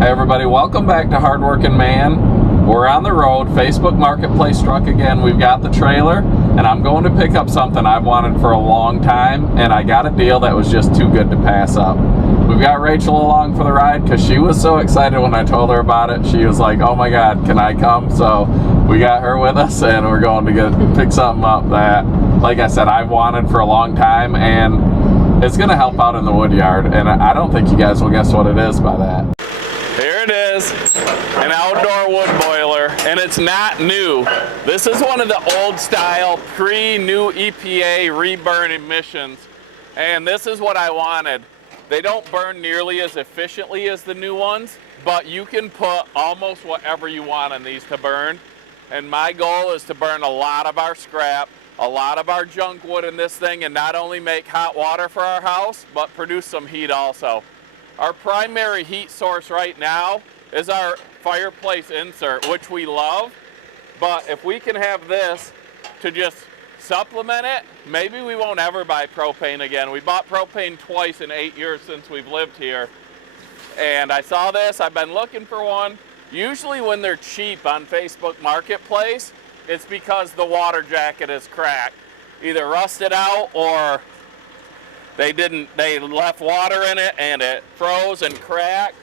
Hey everybody, welcome back to Hardworking Man. We're on the road. Facebook Marketplace struck again. We've got the trailer, and I'm going to pick up something I've wanted for a long time, and I got a deal that was just too good to pass up. We've got Rachel along for the ride because she was so excited when I told her about it. She was like, oh my God, can I come? So we got her with us, and we're going to pick something up that, like I said, I've wanted for a long time, and it's going to help out in the Woodyard, and I don't think you guys will guess what it is by that. Here it is, an outdoor wood boiler, and it's not new. This is one of the old style pre-new EPA reburn emissions, and this is what I wanted. They don't burn nearly as efficiently as the new ones, but you can put almost whatever you want in these to burn, and my goal is to burn a lot of our scrap, a lot of our junk wood in this thing, and not only make hot water for our house, but produce some heat also. Our primary heat source right now is our fireplace insert, which we love, but if we can have this to just supplement it, maybe we won't ever buy propane again. We bought propane twice in 8 years since we've lived here, and I saw this. I've been looking for one. Usually when they're cheap on Facebook Marketplace, it's because the water jacket is cracked, either rusted out or they left water in it and it froze and cracked.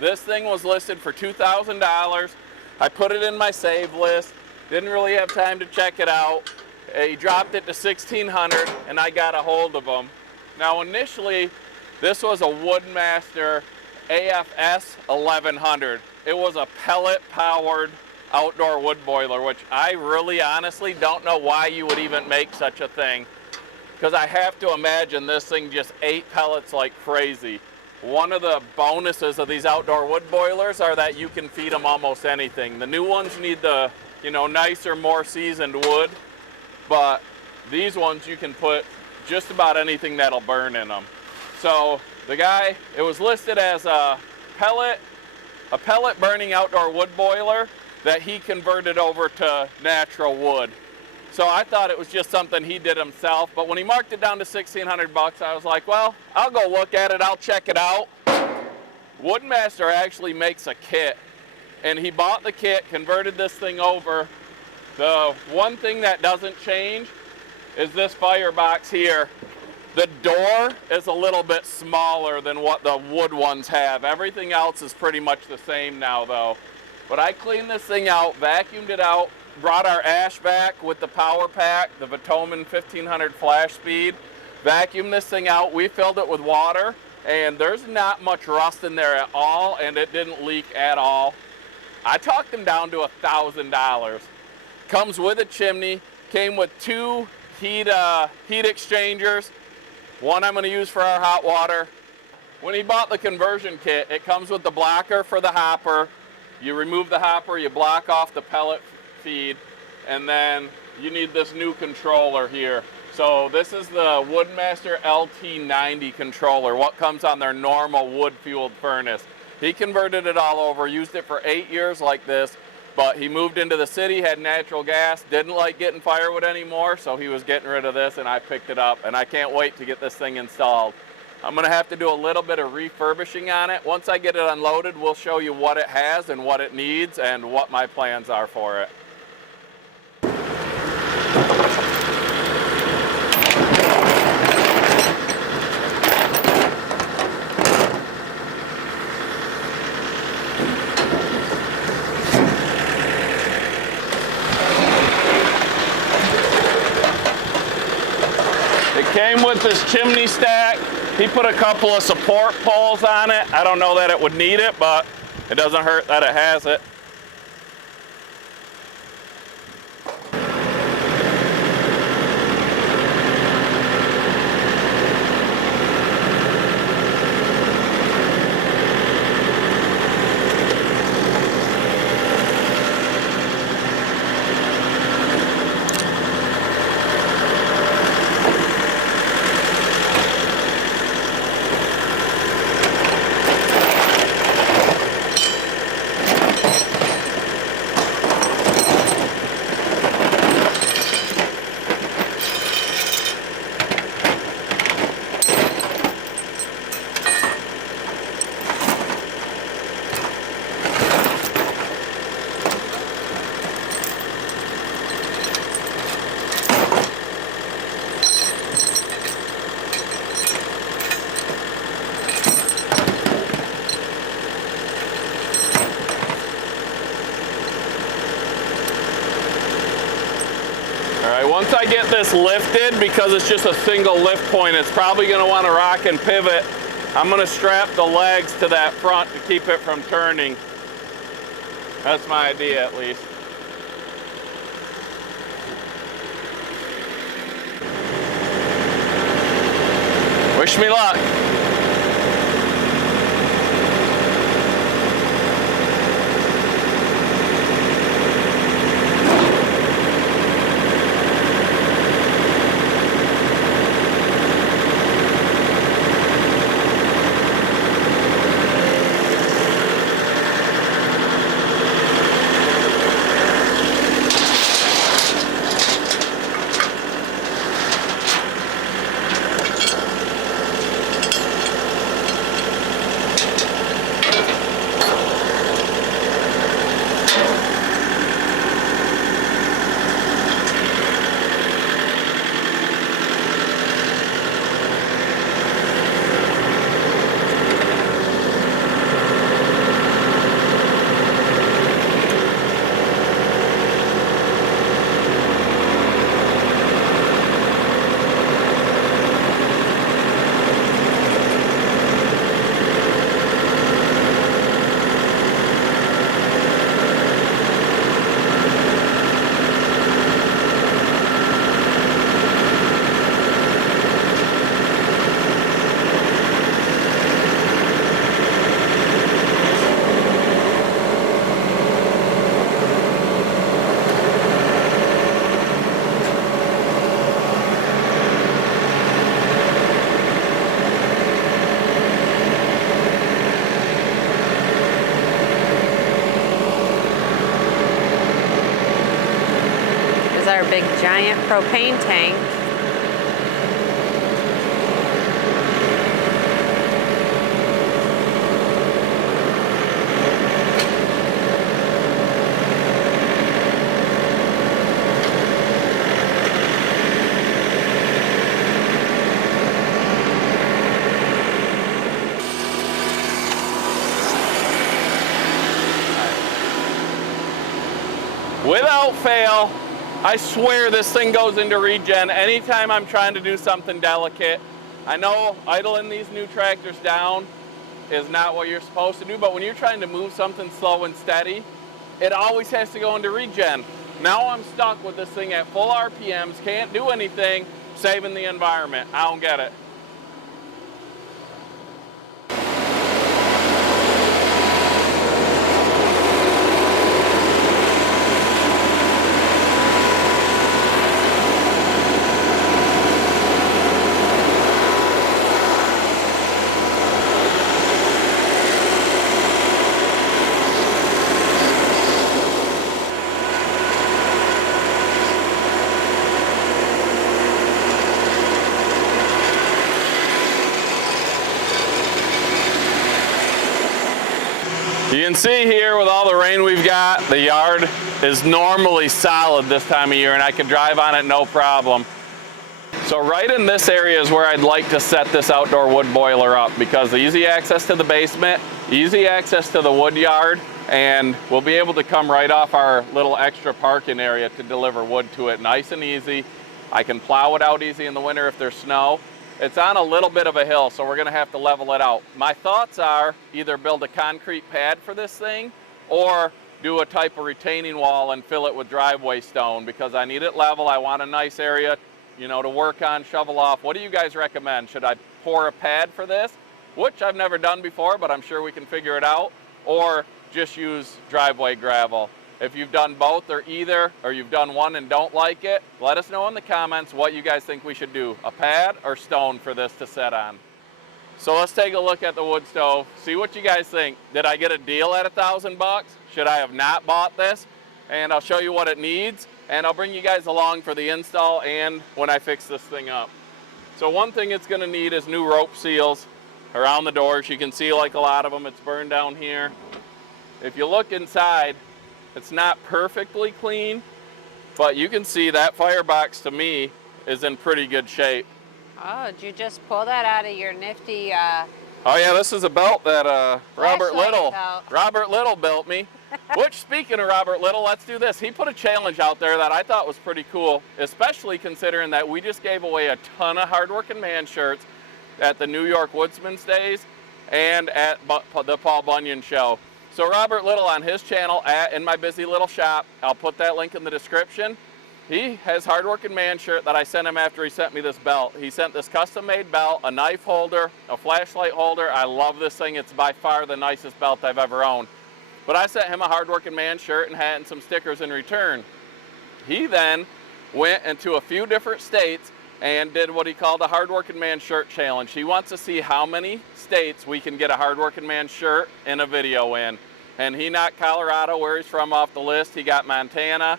This thing was listed for $2,000. I put it in my save list. Didn't really have time to check it out. He dropped it to $1,600 and I got a hold of him. Now initially, this was a Woodmaster AFS 1100. It was a pellet powered outdoor wood boiler, which I really honestly don't know why you would even make such a thing, because I have to imagine this thing just ate pellets like crazy. One of the bonuses of these outdoor wood boilers are that you can feed them almost anything. The new ones need the, nicer, more seasoned wood, but these ones you can put just about anything that'll burn in them. So the guy, it was listed as a pellet burning outdoor wood boiler that he converted over to natural wood. So I thought it was just something he did himself, but when he marked it down to $1,600, I was like, well, I'll go look at it, I'll check it out. Woodmaster actually makes a kit, and he bought the kit, converted this thing over. The one thing that doesn't change is this firebox here. The door is a little bit smaller than what the wood ones have. Everything else is pretty much the same now though. But I cleaned this thing out, vacuumed it out, brought our ash vac with the power pack, the Vitomin 1500 flash speed, vacuumed this thing out. We filled it with water, and there's not much rust in there at all, and it didn't leak at all. I talked them down to $1,000. Comes with a chimney, came with two heat exchangers. One I'm going to use for our hot water. When he bought the conversion kit, it comes with the blocker for the hopper. You remove the hopper, you block off the pellet feed, and then you need this new controller here. So this is the Woodmaster LT90 controller, what comes on their normal wood-fueled furnace. He converted it all over, used it for 8 years like this, but he moved into the city, had natural gas, didn't like getting firewood anymore, so he was getting rid of this, and I picked it up, and I can't wait to get this thing installed. I'm going to have to do a little bit of refurbishing on it. Once I get it unloaded, we'll show you what it has and what it needs and what my plans are for it. It came with this chimney stack. He put a couple of support poles on it. I don't know that it would need it, but it doesn't hurt that it has it. Once I get this lifted, because it's just a single lift point, it's probably going to want to rock and pivot. I'm going to strap the legs to that front to keep it from turning. That's my idea, at least. Wish me luck. Our big giant propane tank. Without fail, I swear this thing goes into regen anytime I'm trying to do something delicate. I know idling these new tractors down is not what you're supposed to do, but when you're trying to move something slow and steady, it always has to go into regen. Now I'm stuck with this thing at full RPMs, can't do anything, saving the environment. I don't get it. You can see here with all the rain we've got, the yard is normally solid this time of year and I can drive on it no problem. So right in this area is where I'd like to set this outdoor wood boiler up, because easy access to the basement, easy access to the wood yard, and we'll be able to come right off our little extra parking area to deliver wood to it nice and easy. I can plow it out easy in the winter if there's snow. It's on a little bit of a hill, so we're gonna have to level it out. My thoughts are either build a concrete pad for this thing or do a type of retaining wall and fill it with driveway stone, because I need it level. I want a nice area, you know, to work on, shovel off. What do you guys recommend? Should I pour a pad for this, which I've never done before, but I'm sure we can figure it out, or just use driveway gravel? If you've done both or either, or you've done one and don't like it, let us know in the comments what you guys think we should do, a pad or stone for this to set on. So let's take a look at the wood stove, see what you guys think. Did I get a deal at $1,000? Should I have not bought this? And I'll show you what it needs, and I'll bring you guys along for the install and when I fix this thing up. So one thing it's gonna need is new rope seals around the doors. You can see like a lot of them, it's burned down here. If you look inside, it's not perfectly clean, but you can see that firebox to me is in pretty good shape. Oh, did you just pull that out of your nifty Oh yeah, this is a belt that Flashlight belt. Robert Little built me. Which, speaking of Robert Little, let's do this. He put a challenge out there that I thought was pretty cool, especially considering that we just gave away a ton of Hardworking Man shirts at the New York Woodsman's Days and at the Paul Bunyan Show. So Robert Little on his channel at In My Busy Little Shop, I'll put that link in the description. He has Hardworking Man shirt that I sent him after he sent me this belt. He sent this custom made belt, a knife holder, a flashlight holder. I love this thing. It's by far the nicest belt I've ever owned. But I sent him a Hardworking Man shirt and hat and some stickers in return. He then went into a few different states and did what he called a Hardworking Man shirt challenge. He wants to see how many states we can get a Hardworking Man shirt in a video in. And he knocked Colorado, where he's from, off the list. He got Montana,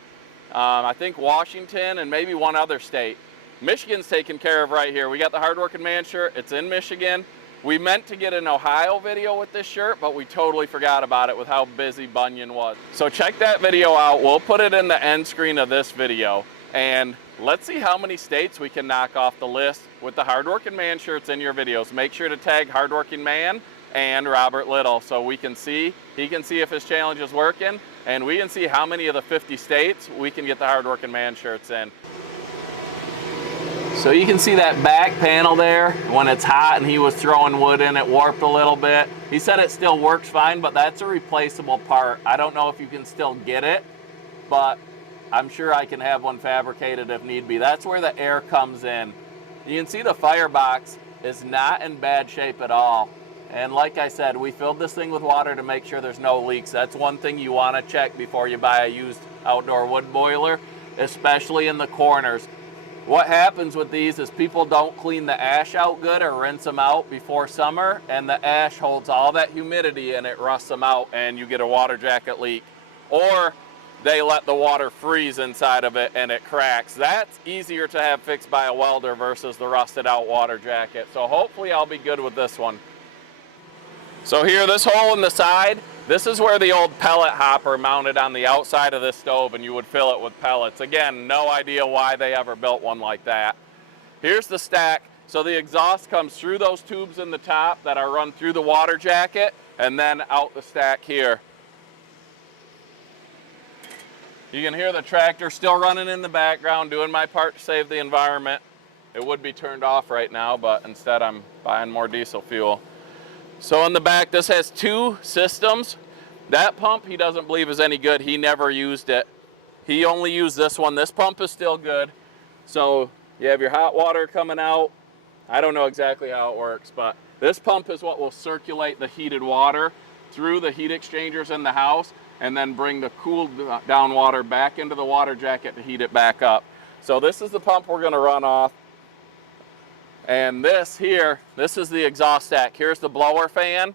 I think Washington, and maybe one other state. Michigan's taken care of right here. We got the Hardworking Man shirt. It's in Michigan. We meant to get an Ohio video with this shirt, but we totally forgot about it with how busy Bunyan was. So check that video out. We'll put it in the end screen of this video. And let's see how many states we can knock off the list with the Hardworking Man shirts in your videos. Make sure to tag Hardworking Man and Robert Little so we can see, he can see if his challenge is working, and we can see how many of the 50 states we can get the Hardworking Man shirts in. So you can see that back panel there. When it's hot and he was throwing wood in, it warped a little bit. He said it still works fine, but that's a replaceable part. I don't know if you can still get it, but I'm sure I can have one fabricated if need be. That's where the air comes in. You can see the firebox is not in bad shape at all. And like I said, we filled this thing with water to make sure there's no leaks. That's one thing you want to check before you buy a used outdoor wood boiler, especially in the corners. What happens with these is people don't clean the ash out good or rinse them out before summer, and the ash holds all that humidity and it rusts them out and you get a water jacket leak. Or they let the water freeze inside of it and it cracks. That's easier to have fixed by a welder versus the rusted out water jacket. So hopefully I'll be good with this one. So here, this hole in the side, this is where the old pellet hopper mounted on the outside of this stove, and you would fill it with pellets. Again, no idea why they ever built one like that. Here's the stack. So the exhaust comes through those tubes in the top that are run through the water jacket and then out the stack here. You can hear the tractor still running in the background, doing my part to save the environment. It would be turned off right now, but instead I'm buying more diesel fuel. So in the back, this has two systems. That pump he doesn't believe is any good. He never used it. He only used this one. This pump is still good. So you have your hot water coming out. I don't know exactly how it works, but this pump is what will circulate the heated water through the heat exchangers in the house and then bring the cooled down water back into the water jacket to heat it back up. So this is the pump we're going to run off. And this here, this is the exhaust stack. Here's the blower fan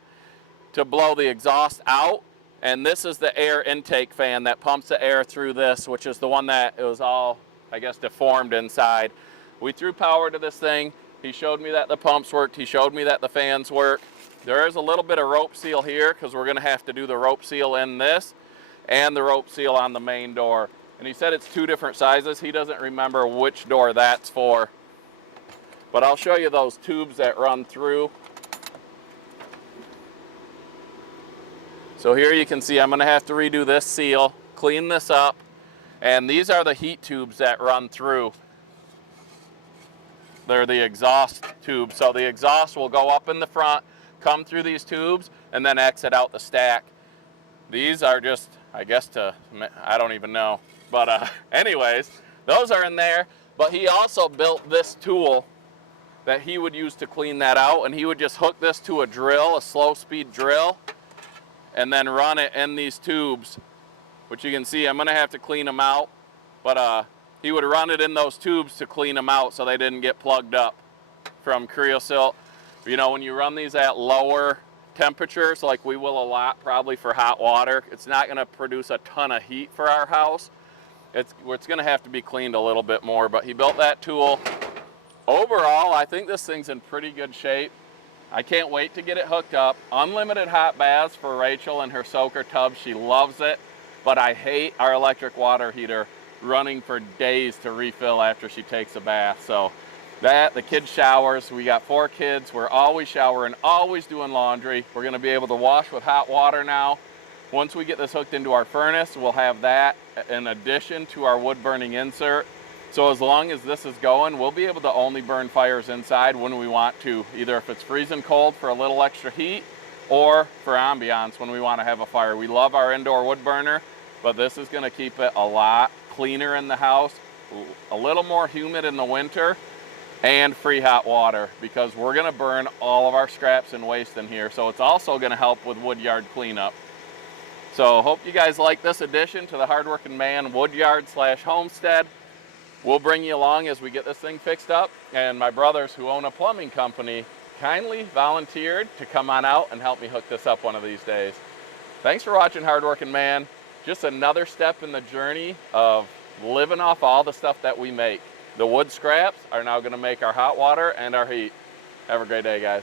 to blow the exhaust out. And this is the air intake fan that pumps the air through this, which is the one that it was all, I guess, deformed inside. We threw power to this thing. He showed me that the pumps worked. He showed me that the fans work. There is a little bit of rope seal here because we're going to have to do the rope seal in this and the rope seal on the main door. And he said it's two different sizes. He doesn't remember which door that's for. But I'll show you those tubes that run through. So here you can see I'm going to have to redo this seal, clean this up, and these are the heat tubes that run through. They're the exhaust tubes. So the exhaust will go up in the front, come through these tubes, and then exit out the stack. These are just, I guess I don't even know. But anyways, those are in there. But he also built this tool that he would use to clean that out, and he would just hook this to a drill, a slow speed drill, and then run it in these tubes, which you can see I'm going to have to clean them out, but he would run it in those tubes to clean them out so they didn't get plugged up from creosote. You know, when you run these at lower temperatures, like we will a lot probably for hot water, it's not going to produce a ton of heat for our house. It's going to have to be cleaned a little bit more, but he built that tool. Overall, I think this thing's in pretty good shape. I can't wait to get it hooked up. Unlimited hot baths for Rachel and her soaker tub. She loves it, but I hate our electric water heater running for days to refill after she takes a bath. So That, the kids' showers. We got 4 kids. We're always showering, always doing laundry. We're going to be able to wash with hot water now. Once we get this hooked into our furnace, we'll have that in addition to our wood burning insert. So as long as this is going, we'll be able to only burn fires inside when we want to, either if it's freezing cold for a little extra heat or for ambiance when we want to have a fire. We love our indoor wood burner, but this is going to keep it a lot cleaner in the house, a little more humid in the winter, and free hot water, because we're going to burn all of our scraps and waste in here. So it's also going to help with Woodyard cleanup. So hope you guys like this addition to the Hardworking Man Woodyard / homestead. We'll bring you along as we get this thing fixed up. And my brothers, who own a plumbing company, kindly volunteered to come on out and help me hook this up one of these days. Thanks for watching, Hardworking Man. Just another step in the journey of living off all the stuff that we make. The wood scraps are now going to make our hot water and our heat. Have a great day, guys.